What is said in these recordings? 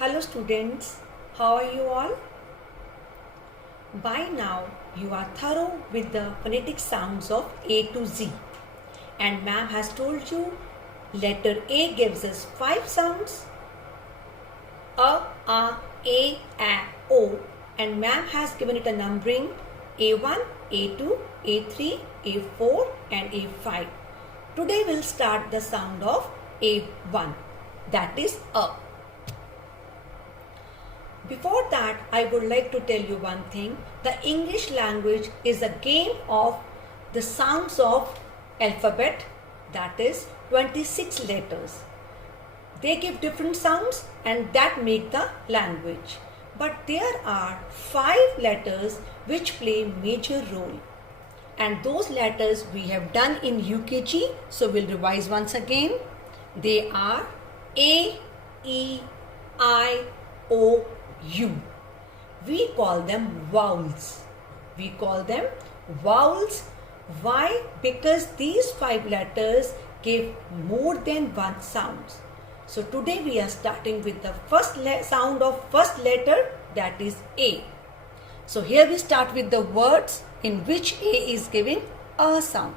Hello students, how are you all? By now you are thorough with the phonetic sounds of A to Z, and ma'am has told you letter A gives us 5 sounds: A, O, and ma'am has given it a numbering A1, A2, A3, A4 and A5. Today we'll start the sound of A1, that is A. Before that, I would like to tell you one thing. The English language is a game of the sounds of alphabet, that is 26 letters. They give different sounds and that make the language. But there are 5 letters which play major role. And those letters we have done in UKG, so we'll revise once again. They are A, E, I, O, U. We call them vowels. We call them vowels. Why? Because these 5 letters give more than one sound. So today we are starting with the first sound of first letter, that is A. So here we start with the words in which A is giving a sound.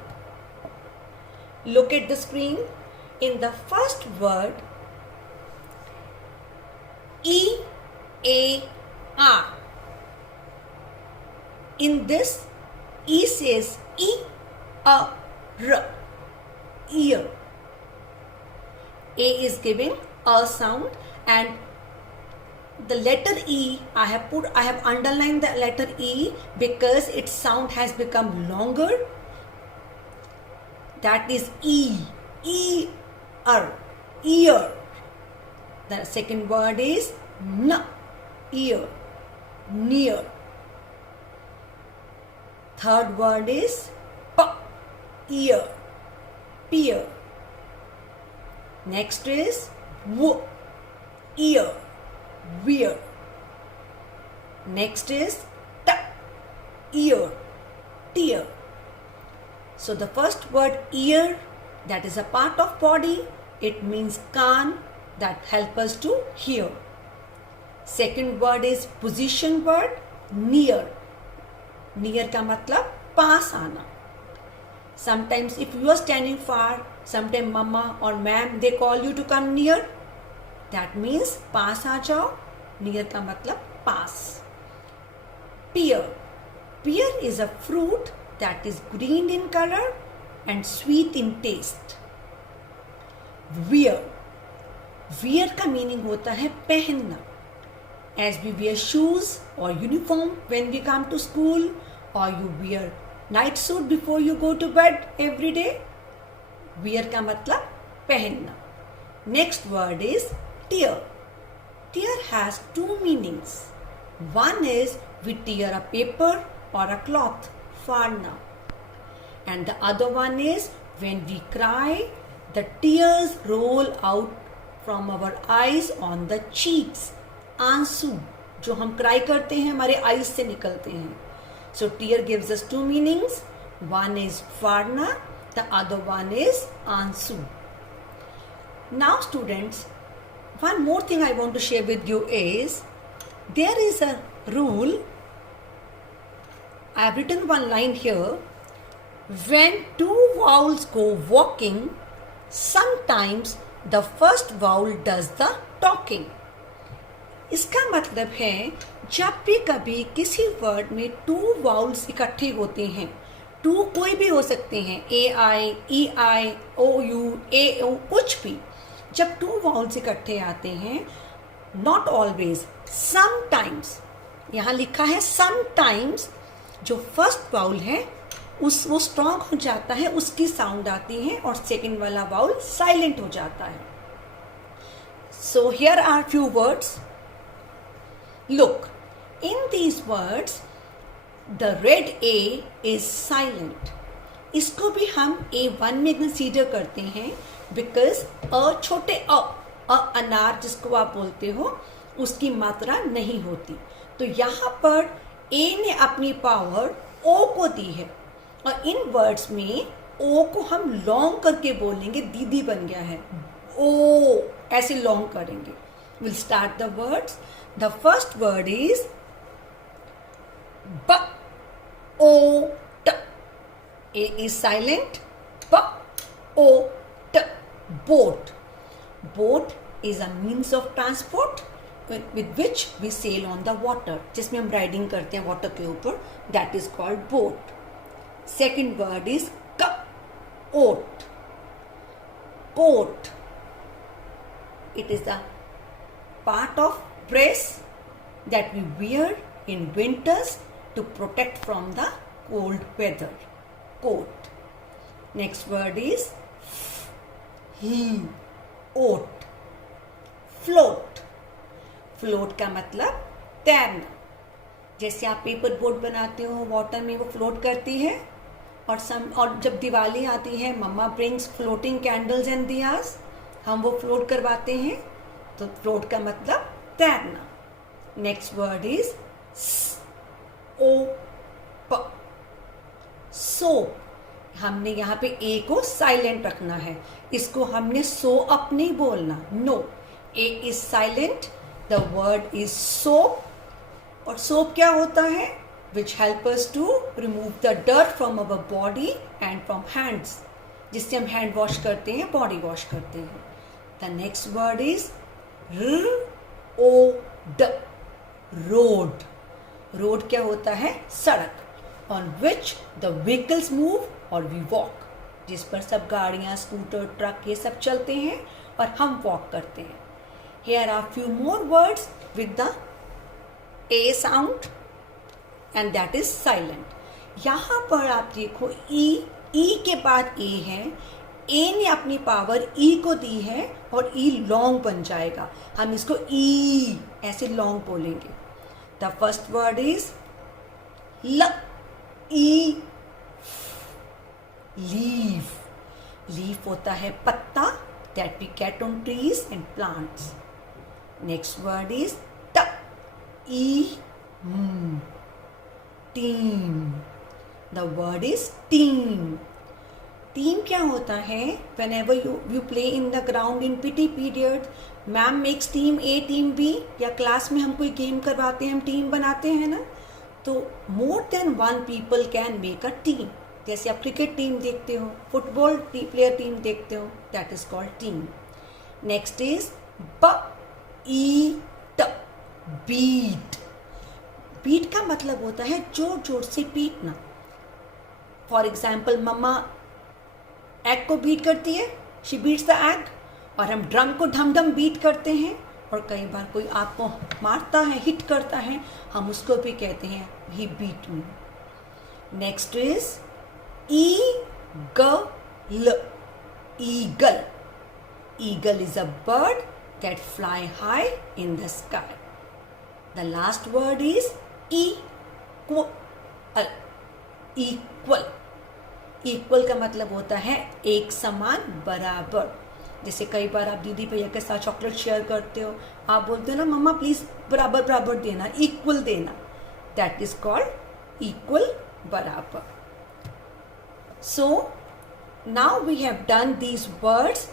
Look at the screen. In the first word, E, A, R. In this, E says E, A, R, ear. A is giving a sound, and the letter E, I have underlined the letter E because its sound has become longer. That is E, ear. The second word is N, ear, near. Third word is P, ear, peer. Next is W, ear, wear. Next is T, ear, tear. So the first word ear, that is a part of body. It means kan, that help us to hear. Second word is position word, near. Near का मतलब पास आना. Sometimes if you are standing far, sometimes mama or ma'am they call you to come near. That means पास आ जाओ. Near का मतलब पास. Pear. Pear is a fruit that is green in color and sweet in taste. Wear. Wear का meaning होता है पहनना. As we wear shoes or uniform when we come to school, or you wear night suit before you go to bed every day. Wear का मतलब पहनना. Next word is tear. Tear has 2 meanings. One is we tear a paper or a cloth, फाड़ना. And the other one is when we cry, the tears roll out from our eyes on the cheeks. आंसू जो हम cry करते हैं हमारे eyes से निकलते हैं. So tear gives us 2 meanings. One is फाड़ना, the other one is आंसू. Now students, one more thing I want to share with you is, there is a rule. I have written one line here. When 2 vowels go walking, sometimes the first vowel does the talking. इसका मतलब है जब भी कभी किसी word में 2 vowels इकट्ठे होते हैं, 2 कोई भी हो सकते हैं, ए आई, ई आई, ओ यू, ए ओ, कुछ भी. जब 2 वाउल्स इकट्ठे आते हैं, नॉट ऑलवेज, समटाइम्स, यहाँ लिखा है समटाइम्स, जो फर्स्ट वाउल है वो स्ट्रॉन्ग हो जाता है, उसकी साउंड आती है, और सेकेंड वाला वाउल साइलेंट हो जाता है. So here are few words. Look, in these words, the red A is silent. इसको भी हम A1 में कंसीडर करते हैं because छोटे अनार जिसको आप बोलते हो, उसकी मात्रा नहीं होती. तो यहाँ पर A ने अपनी पावर O को दी है, और इन वर्ड्स में O को हम लॉन्ग करके बोलेंगे. दीदी बन गया है, ओ ऐसे लॉन्ग करेंगे. We'll start the words. The first word is B O T. A is silent. B O T. Boat. Boat is a means of transport with which we sail on the water. जिसमें हम riding करते हैं water के ऊपर. That is called boat. Second word is coat. Coat. It is the part of dress that we wear in winters to protect from the cold weather. Coat. Next word is oat. Float. Float का मतलब तैरना. जैसे आप paper boat बनाते हो water में, वो float करती है. और जब दिवाली आती है, mamma brings floating candles and diyas, हम वो फ्लोट करवाते हैं. तो फ्लोट का मतलब तैरना. Next word is soap. Soap. हमने यहाँ पे ए को साइलेंट रखना है. इसको हमने सो अप नहीं बोलना. No, a is silent. The word is soap. और सोप क्या होता है? Which help us to remove the dirt from our body and from hands. जिससे हम हैंड वॉश करते हैं, बॉडी वॉश करते हैं. The next word is road. Road. Road क्या होता है? सड़क. On which the vehicles move और वी वॉक. जिस पर सब गाड़ियाँ, स्कूटर, ट्रक ये सब चलते हैं और हम वॉक करते हैं. Here are few more words with the A sound and that is silent. यहाँ पर आप देखो E के बाद A है. A ने अपनी पावर E को दी है और E लॉन्ग बन जाएगा. हम इसको E ऐसे लॉन्ग बोलेंगे. The first word is leaf. Leaf होता है पत्ता that we get on trees and plants. Next word is team. The word is team. Team क्या होता है? Whenever you play in the ground in PT period, ma'am makes team A, team B, या class में हम कोई game करवाते हैं, हम टीम बनाते हैं ना, तो more than one people can make a team. जैसे आप क्रिकेट टीम देखते हो, फुटबॉल प्लेयर टीम देखते हो, that is called team. Next is beat. Beat का मतलब होता है जोर जोर से पीटना. फॉर एग्जाम्पल, मम्मा एग को बीट करती है, शी बीट्स द एग. और हम ड्रम को ढम ढम बीट करते हैं. और कई बार कोई आपको मारता है, हिट करता है, हम उसको भी कहते हैं he beat me. Next is eagle. Eagle is a bird that fly high in the sky. The last word is equal. Equal का मतलब होता है एक समान, बराबर. जैसे कई बार आप दीदी भैया के साथ चॉकलेट शेयर करते हो, आप बोलते हो ना, मम्मा प्लीज बराबर बराबर देना, इक्वल देना. That is called equal, बराबर. So now we have done these words